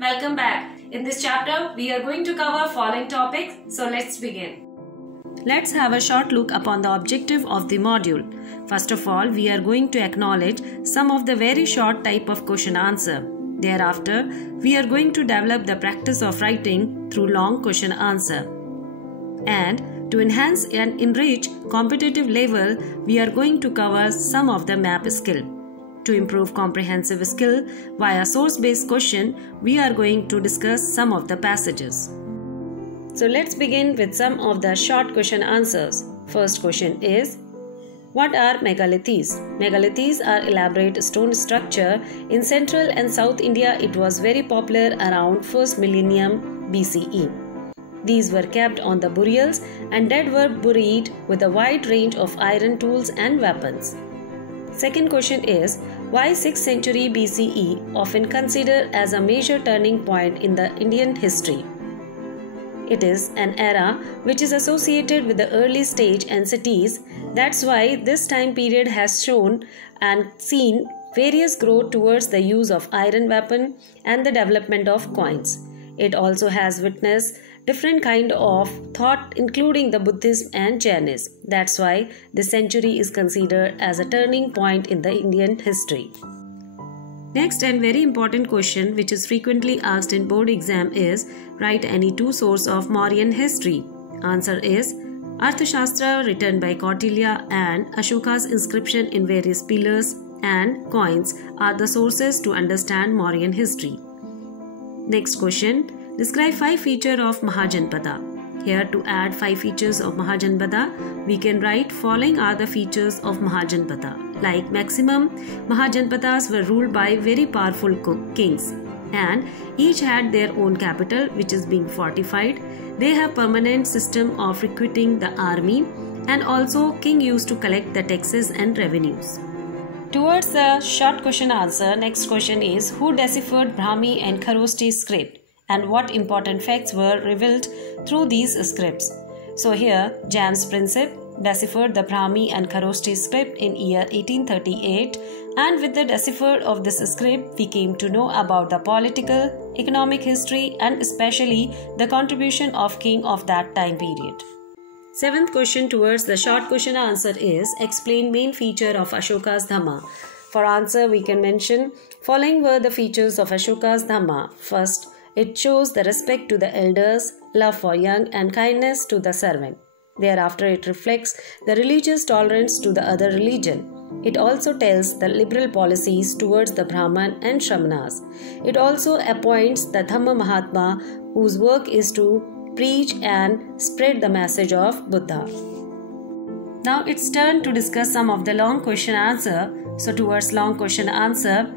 welcome back. In this chapter, we are going to cover following topics, so let's begin. Let's have a short look upon the objective of the module. First of all, we are going to acknowledge some of the very short type of question answer. Thereafter, we are going to develop the practice of writing through long question answer. And to enhance and enrich competitive level, we are going to cover some of the map skill. To improve comprehensive skill via source-based question, we are going to discuss some of the passages. So let's begin with some of the short question answers. First question is, what are megalithes? Megalithes are elaborate stone structure. In Central and South India, it was very popular around 1st millennium BCE. These were kept on the burials and dead were buried with a wide range of iron tools and weapons. Second question is, why 6th century BCE often considered as a major turning point in the Indian history? It is an era which is associated with the early stage and cities. That's why this time period has shown and seen various growth towards the use of iron weapon and the development of coins. It also has witnessed different kind of thought including the Buddhism and Jainism. That's why this century is considered as a turning point in the Indian history. Next and very important question which is frequently asked in board exam is, write any two sources of Mauryan history. Answer is, Arthashastra written by Kautilya and Ashoka's inscription in various pillars and coins are the sources to understand Mauryan history. Next question, describe 5 features of Mahajanpada. Here to add 5 features of Mahajanpada, we can write following are the features of Mahajanpada. Like maximum, Mahajanpadas were ruled by very powerful kings and each had their own capital which is being fortified. They have permanent system of recruiting the army and also king used to collect the taxes and revenues. Towards the short question answer, next question is, who deciphered Brahmi and Kharoshti script and what important facts were revealed through these scripts? So here, James Princip deciphered the Brahmi and Kharoshti script in year 1838, and with the decipher of this script, we came to know about the political, economic history and especially the contribution of king of that time period. 7th question towards the short question answer is, explain main feature of Ashoka's Dhamma. For answer, we can mention following were the features of Ashoka's Dhamma. First, it shows the respect to the elders, love for young and kindness to the servant. Thereafter, it reflects the religious tolerance to the other religion. It also tells the liberal policies towards the Brahman and Shramanas. It also appoints the Dhamma Mahatma whose work is to preach and spread the message of Buddha. Now it's turn to discuss some of the long question answer. So towards long question answer,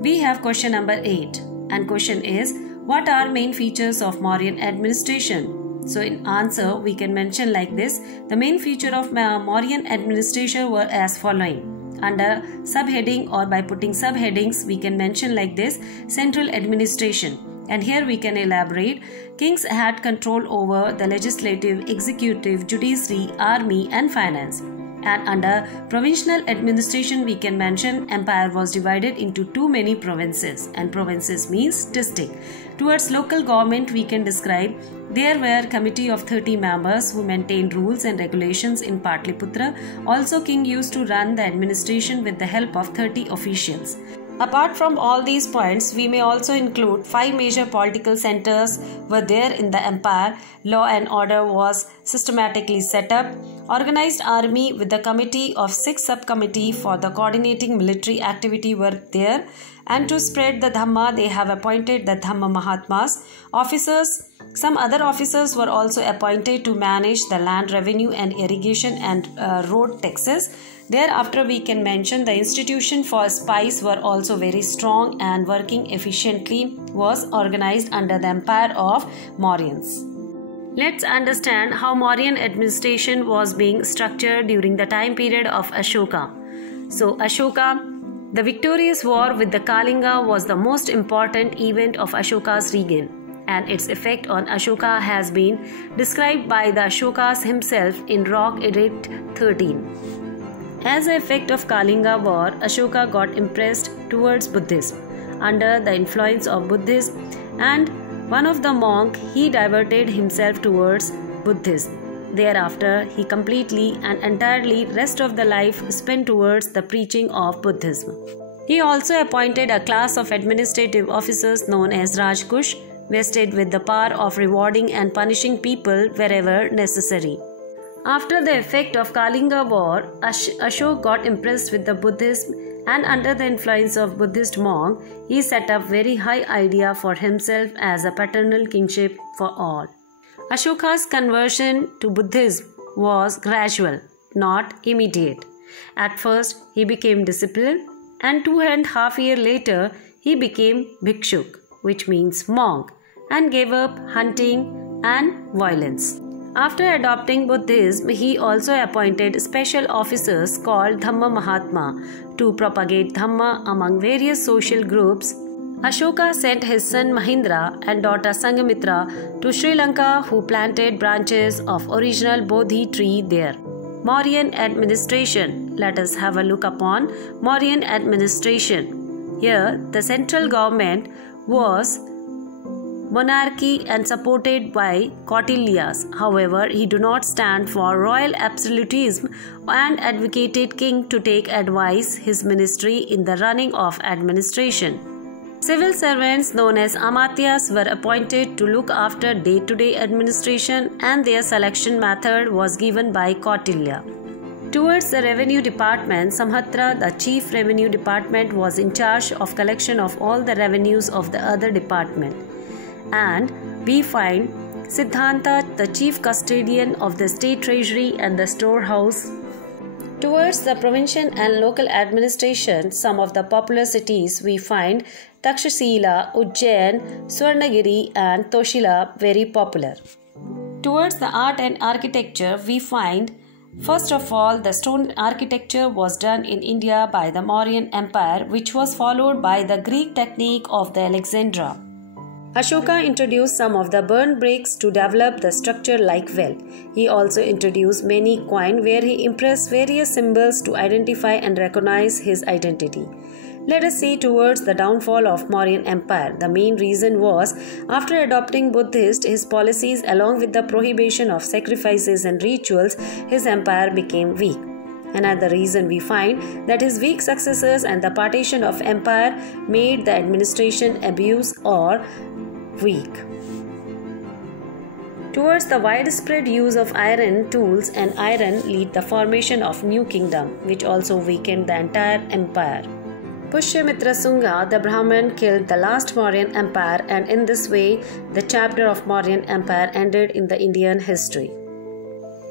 we have question number 8 and question is, what are main features of Mauryan administration? So in answer, we can mention like this. The main feature of Mauryan administration were as following. Under subheading or by putting subheadings, we can mention like this, central administration. And here we can elaborate. Kings had control over the legislative, executive, judiciary, army and finance. And under provincial administration, we can mention empire was divided into too many provinces, and provinces means district. Towards local government, we can describe there were committee of 30 members who maintained rules and regulations in Patliputra. Also, king used to run the administration with the help of 30 officials. Apart from all these points, we may also include 5 major political centers were there in the empire. Law and order was systematically set up. Organized army with the committee of 6 subcommittee for the coordinating military activity were there. And to spread the Dhamma, they have appointed the Dhamma Mahatmas. Officers, some other officers were also appointed to manage the land revenue and irrigation and road taxes. Thereafter, we can mention the institution for spies were also very strong and working efficiently was organized under the empire of Mauryans. Let's understand how Mauryan administration was being structured during the time period of Ashoka. So Ashoka, the victorious war with the Kalinga was the most important event of Ashoka's reign, and its effect on Ashoka has been described by the Ashokas himself in Rock Edict 13. As an effect of Kalinga war, Ashoka got impressed towards Buddhism. Under the influence of Buddhism, and one of the monk he diverted himself towards Buddhism. Thereafter, he completely and entirely rest of the life spent towards the preaching of Buddhism. He also appointed a class of administrative officers known as Rajkush, vested with the power of rewarding and punishing people wherever necessary. After the effect of Kalinga war, Ashok got impressed with the Buddhism, and under the influence of Buddhist monk, he set up very high idea for himself as a paternal kingship for all. Ashoka's conversion to Buddhism was gradual, not immediate. At first, he became disciplined, and 2.5 years later, he became bhikshuk, which means monk, and gave up hunting and violence. After adopting Buddhism, he also appointed special officers called Dhamma Mahatma to propagate Dhamma among various social groups. Ashoka sent his son Mahindra and daughter Sanghamitra to Sri Lanka, who planted branches of original Bodhi tree there. Mauryan administration. Let us have a look upon Mauryan administration. Here, the central government was monarchy and supported by Kautilya's. However, he did not stand for royal absolutism and advocated king to take advice his ministry in the running of administration. Civil servants known as Amatyas were appointed to look after day-to-day administration, and their selection method was given by Kautilya. Towards the revenue department, Samhatra, the chief revenue department, was in charge of collection of all the revenues of the other department. And we find Siddhanta, the chief custodian of the state treasury and the storehouse. Towards the provincial and local administration, some of the popular cities we find Takshashila, Ujjain, Swarnagiri and Toshila very popular. Towards the art and architecture, we find first of all the stone architecture was done in India by the Mauryan Empire, which was followed by the Greek technique of the Alexandria. Ashoka introduced some of the burnt bricks to develop the structure like well. He also introduced many coins where he impressed various symbols to identify and recognize his identity. Let us see towards the downfall of Mauryan Empire. The main reason was, after adopting Buddhist his policies along with the prohibition of sacrifices and rituals, his empire became weak. Another reason we find that his weak successors and the partition of empire made the administration abuse or weak. Towards the widespread use of iron tools and iron lead the formation of new kingdom, which also weakened the entire empire. Pushyamitra Sunga, the Brahmin, killed the last Mauryan Empire, and in this way, the chapter of Mauryan Empire ended in the Indian history.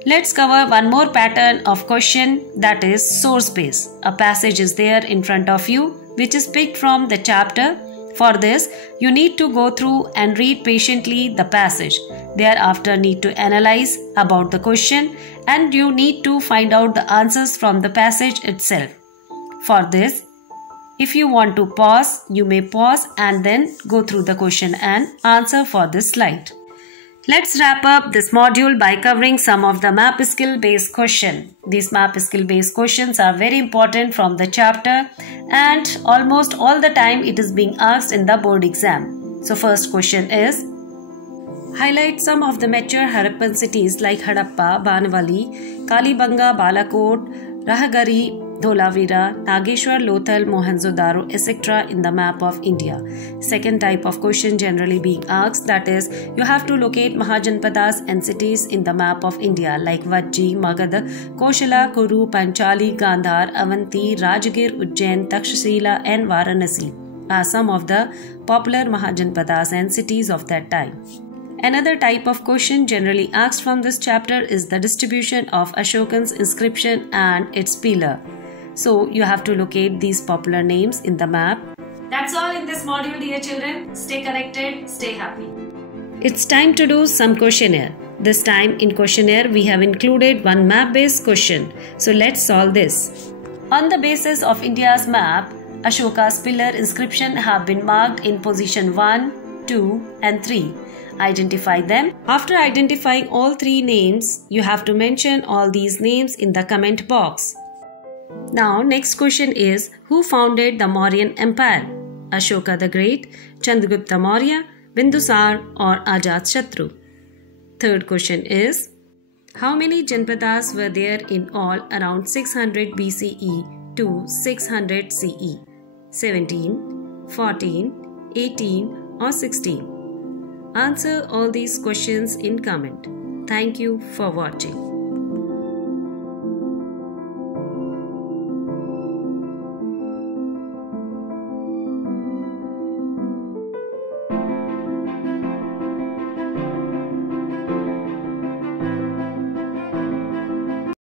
Let's cover one more pattern of question, that is source base. A passage is there in front of you, which is picked from the chapter. For this, you need to go through and read patiently the passage. Thereafter, need to analyze about the question, and you need to find out the answers from the passage itself. For this, if you want to pause, you may pause and then go through the question and answer for this slide. Let's wrap up this module by covering some of the map skill based questions. These map skill based questions are very important from the chapter, and almost all the time it is being asked in the board exam. So first question is, highlight some of the mature Harappan cities like Hadappa, Banavali, Kalibanga, Balakot, Rahagari, Dholavira, Nageshwar, Lothal, Mohenjo-daro, etc. in the map of India. Second type of question generally being asked, that is, you have to locate Mahajanpadas and cities in the map of India like Vajji, Magad, Koshala, Kuru, Panchali, Gandhar, Avanti, Rajgir, Ujjain, Takshashila and Varanasi are some of the popular Mahajanpadas and cities of that time. Another type of question generally asked from this chapter is the distribution of Ashokan's inscription and its pillar. So you have to locate these popular names in the map. That's all in this module, dear children. Stay connected, stay happy. It's time to do some questionnaire. This time in questionnaire we have included one map based question. So let's solve this. On the basis of India's map, Ashoka's pillar inscription have been marked in position 1, 2 and 3. Identify them. After identifying all three names, you have to mention all these names in the comment box. Now, next question is, who founded the Mauryan Empire? Ashoka the Great, Chandragupta Maurya, Bindusar or Ajatashatru? Third question is, how many Janpadas were there in all around 600 BCE to 600 CE? 17, 14, 18 or 16? Answer all these questions in comment. Thank you for watching.